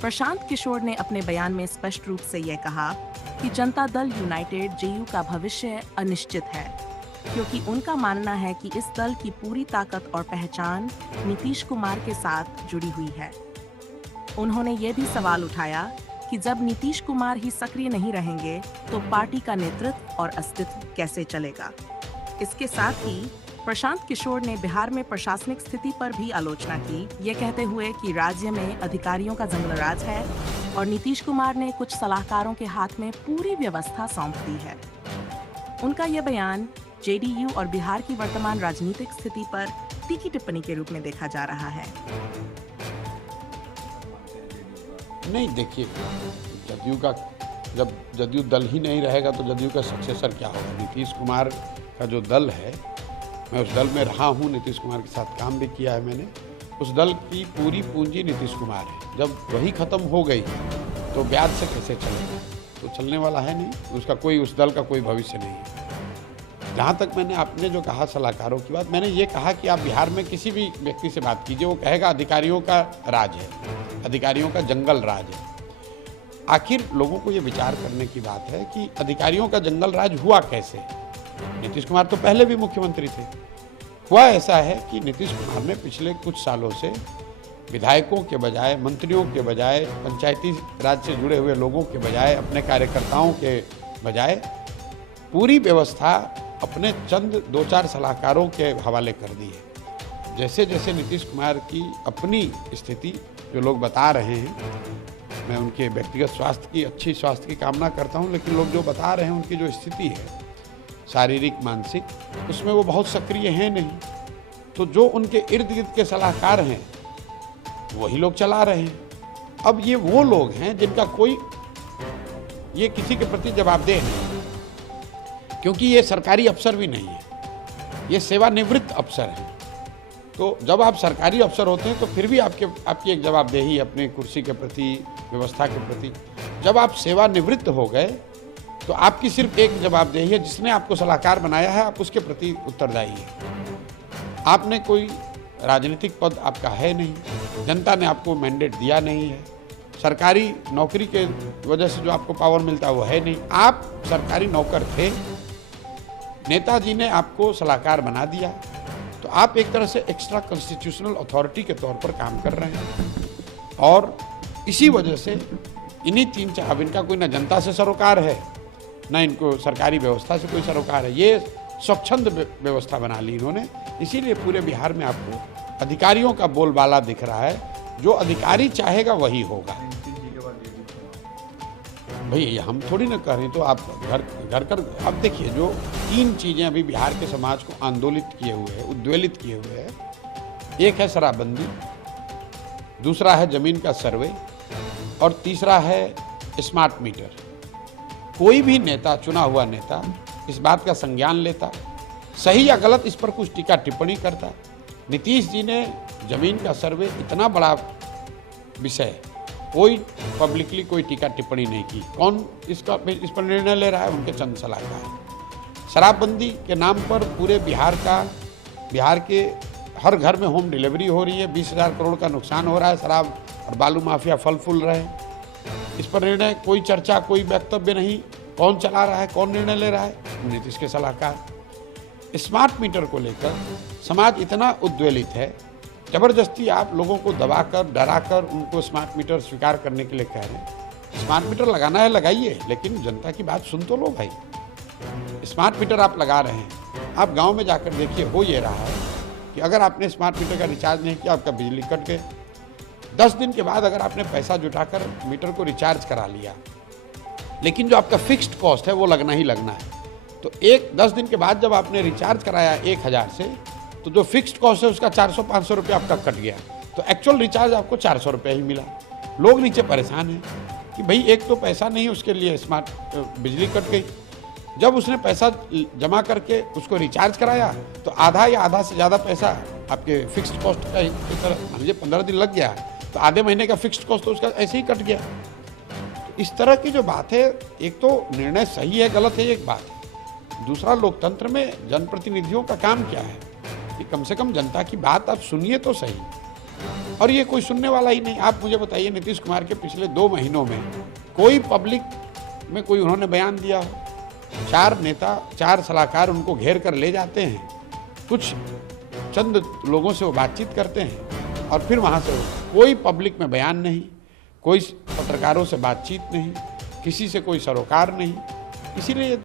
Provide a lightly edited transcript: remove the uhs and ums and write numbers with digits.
प्रशांत किशोर ने अपने बयान में स्पष्ट रूप से यह कहा कि जनता दल यूनाइटेड जेयू का भविष्य अनिश्चित है, क्योंकि उनका मानना है कि इस दल की पूरी ताकत और पहचान नीतीश कुमार के साथ जुड़ी हुई है। उन्होंने ये भी सवाल उठाया कि जब नीतीश कुमार ही सक्रिय नहीं रहेंगे तो पार्टी का नेतृत्व और अस्तित्व कैसे चलेगा। इसके साथ ही प्रशांत किशोर ने बिहार में प्रशासनिक स्थिति पर भी आलोचना की, ये कहते हुए कि राज्य में अधिकारियों का जंगल राज है और नीतीश कुमार ने कुछ सलाहकारों के हाथ में पूरी व्यवस्था सौंप दी है। उनका यह बयान जेडीयू और बिहार की वर्तमान राजनीतिक स्थिति पर तीखी टिप्पणी के रूप में देखा जा रहा है। नहीं, देखिए, जदयू का जब जदयू दल ही नहीं रहेगा तो जदयू का सक्सेसर क्या होगा। नीतीश कुमार का जो दल है, मैं उस दल में रहा हूँ, नीतीश कुमार के साथ काम भी किया है मैंने। उस दल की पूरी पूंजी नीतीश कुमार है। जब वही खत्म हो गई तो ब्याज से कैसे चलेगा? तो चलने वाला है नहीं, उसका कोई, उस दल का कोई भविष्य नहीं है। जहाँ तक मैंने आपने जो कहा सलाहकारों की बात, मैंने ये कहा कि आप बिहार में किसी भी व्यक्ति से बात कीजिए, वो कहेगा अधिकारियों का राज है, अधिकारियों का जंगल राज है। आखिर लोगों को ये विचार करने की बात है कि अधिकारियों का जंगल राज हुआ कैसे। नीतीश कुमार तो पहले भी मुख्यमंत्री थे। हुआ ऐसा है कि नीतीश कुमार ने पिछले कुछ सालों से विधायकों के बजाय, मंत्रियों के बजाय, पंचायती राज से जुड़े हुए लोगों के बजाय, अपने कार्यकर्ताओं के बजाय पूरी व्यवस्था अपने चंद 2-4 सलाहकारों के हवाले कर दी है। जैसे जैसे नीतीश कुमार की अपनी स्थिति जो लोग बता रहे हैं, मैं उनके व्यक्तिगत स्वास्थ्य की, अच्छी स्वास्थ्य की कामना करता हूं, लेकिन लोग जो बता रहे हैं उनकी जो स्थिति है शारीरिक मानसिक, उसमें वो बहुत सक्रिय हैं नहीं। तो जो उनके इर्द गिर्द के सलाहकार हैं वही लोग चला रहे हैं। अब ये वो लोग हैं जिनका कोई, ये किसी के प्रति जवाबदेह नहीं, क्योंकि ये सरकारी अफसर भी नहीं है, ये सेवानिवृत्त अफसर हैं। तो जब आप सरकारी अफसर होते हैं तो फिर भी आपकी एक जवाबदेही अपनी कुर्सी के प्रति, व्यवस्था के प्रति। जब आप सेवानिवृत्त हो गए तो आपकी सिर्फ एक जवाबदेही है, जिसने आपको सलाहकार बनाया है, आप उसके प्रति उत्तरदायी है। आपने कोई राजनीतिक पद आपका है नहीं, जनता ने आपको मैंडेट दिया नहीं है, सरकारी नौकरी के वजह से जो आपको पावर मिलता है वो है नहीं, आप सरकारी नौकर थे, नेताजी ने आपको सलाहकार बना दिया, तो आप एक तरह से एक्स्ट्रा कॉन्स्टिट्यूशनल अथॉरिटी के तौर पर काम कर रहे हैं। और इसी वजह से इन्हीं 3-4, अब इनका कोई ना जनता से सरोकार है, ना इनको सरकारी व्यवस्था से कोई सरोकार है, ये स्वच्छंद व्यवस्था बना ली इन्होंने। इसीलिए पूरे बिहार में आपको अधिकारियों का बोलबाला दिख रहा है, जो अधिकारी चाहेगा वही होगा। भाई हम थोड़ी ना कह रहे हैं, तो आप घर कर, अब देखिए जो 3 चीज़ें अभी बिहार के समाज को आंदोलित किए हुए हैं, उद्वेलित किए हुए हैं। एक है शराबबंदी, दूसरा है जमीन का सर्वे, और तीसरा है स्मार्ट मीटर। कोई भी नेता, चुना हुआ नेता, इस बात का संज्ञान लेता, सही या गलत इस पर कुछ टीका टिप्पणी करता। नीतीश जी ने जमीन का सर्वे, इतना बड़ा विषय, कोई पब्लिकली कोई टीका टिप्पणी नहीं की। कौन इस पर निर्णय ले रहा है? उनके चंद सलाहकार। शराबबंदी के नाम पर पूरे बिहार के हर घर में होम डिलीवरी हो रही है, 20,000 करोड़ का नुकसान हो रहा है, शराब और बालू माफिया फल फूल रहे हैं। इस पर निर्णय, कोई चर्चा, कोई वक्तव्य नहीं। कौन चला रहा है, कौन निर्णय ले रहा है? नीतीश के सलाहकार। स्मार्ट मीटर को लेकर समाज इतना उद्वेलित है, जबरदस्ती आप लोगों को दबाकर, डराकर उनको स्मार्ट मीटर स्वीकार करने के लिए कह रहे हैं। स्मार्ट मीटर लगाना है लगाइए, लेकिन जनता की बात सुन तो लो भाई। स्मार्ट मीटर आप लगा रहे हैं, आप गांव में जाकर देखिए, हो ये रहा है कि अगर आपने स्मार्ट मीटर का रिचार्ज नहीं किया, आपका बिजली कट गए। 10 दिन के बाद अगर आपने पैसा जुटाकर मीटर को रिचार्ज करा लिया, लेकिन जो आपका फिक्स्ड कॉस्ट है वो लगना ही लगना है, तो 10 दिन के बाद जब आपने रिचार्ज कराया 1000 से, तो जो फिक्स्ड कॉस्ट है उसका 400-500 रुपये आपका कट गया, तो एक्चुअल रिचार्ज आपको 400 रुपये ही मिला। लोग नीचे परेशान हैं कि भाई एक तो पैसा नहीं, उसके लिए स्मार्ट बिजली कट गई। जब उसने पैसा जमा करके उसको रिचार्ज कराया तो आधा या आधा से ज़्यादा पैसा आपके फिक्स्ड कॉस्ट का ही, मान लीजिए 15 दिन लग गया तो आधे महीने का फिक्स्ड कॉस्ट तो उसका ऐसे ही कट गया। तो इस तरह की जो बात है, एक तो निर्णय सही है गलत है एक बात है, दूसरा लोकतंत्र में जनप्रतिनिधियों का काम क्या है कि कम से कम जनता की बात आप सुनिए तो सही। और ये कोई सुनने वाला ही नहीं। आप मुझे बताइए, नीतीश कुमार के पिछले 2 महीनों में कोई पब्लिक में कोई उन्होंने बयान दिया हो? 4 नेता, 4 सलाहकार उनको घेर कर ले जाते हैं, कुछ चंद लोगों से वो बातचीत करते हैं और फिर वहाँ से कोई पब्लिक में बयान नहीं, कोई पत्रकारों से बातचीत नहीं, किसी से कोई सरोकार नहीं। इसीलिए